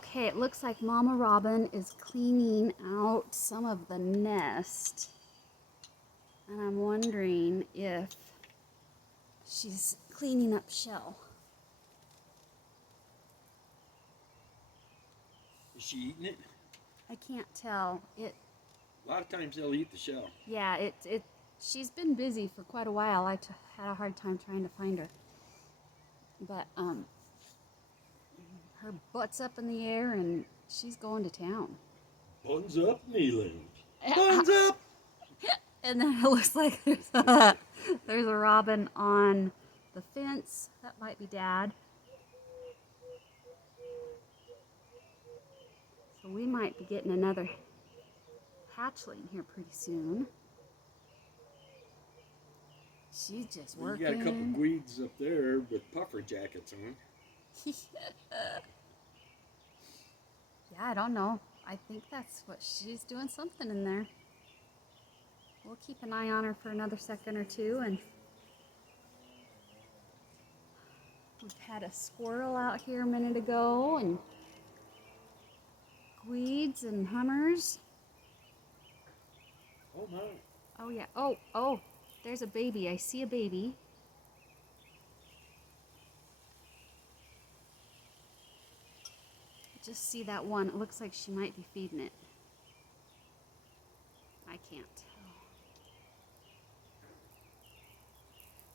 Okay, it looks like Mama Robin is cleaning out some of the nest. And I'm wondering if she's cleaning up shell. Is she eating it? I can't tell. A lot of times they'll eat the shell. Yeah, she's been busy for quite a while. I had a hard time trying to find her. But her butt's up in the air and she's going to town. Buns up, kneeling. Buns up! And then it looks like there's a robin on the fence. That might be Dad. So we might be getting another hatchling here pretty soon. She's just working. You got a couple gweeds up there with puffer jackets on. Yeah, I don't know. I think that's what she's doing, something in there. We'll keep an eye on her for another second or two. And we've had a squirrel out here a minute ago, and gweeds and hummers. Oh my. Oh yeah. Oh, there's a baby. I see a baby. Just see that one. It looks like she might be feeding it. I can't tell.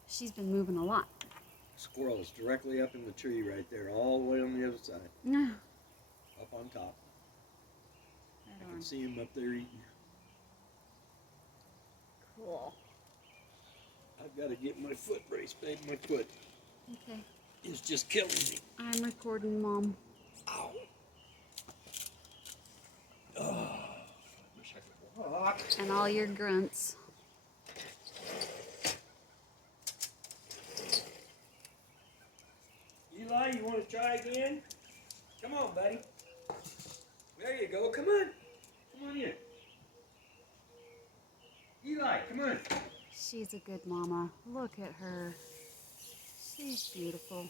She's been moving a lot. Squirrel is directly up in the tree right there, all the way on the other side. Up on top. I can see him up there eating. Cool. I've got to get my foot brace, babe. My foot is just killing me. I'm recording, Mom. Ow. Oh. Wish I could walk. And all your grunts. Eli, you want to try again? Come on, buddy. There you go. Come on. Come on in. Eli, come on. She's a good mama. Look at her. She's beautiful.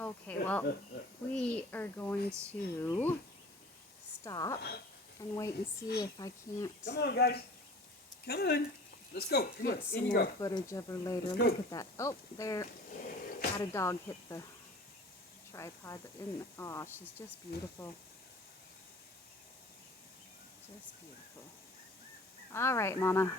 Okay, well, we are going to stop and wait and see if I can't Come on, guys. Come on. Let's go. Come on. get some In you more go. footage of her later. Let's go. Look at that. Oh, there. Had a dog hit the tripod. But oh, she's just beautiful. Just beautiful. All right, Mama.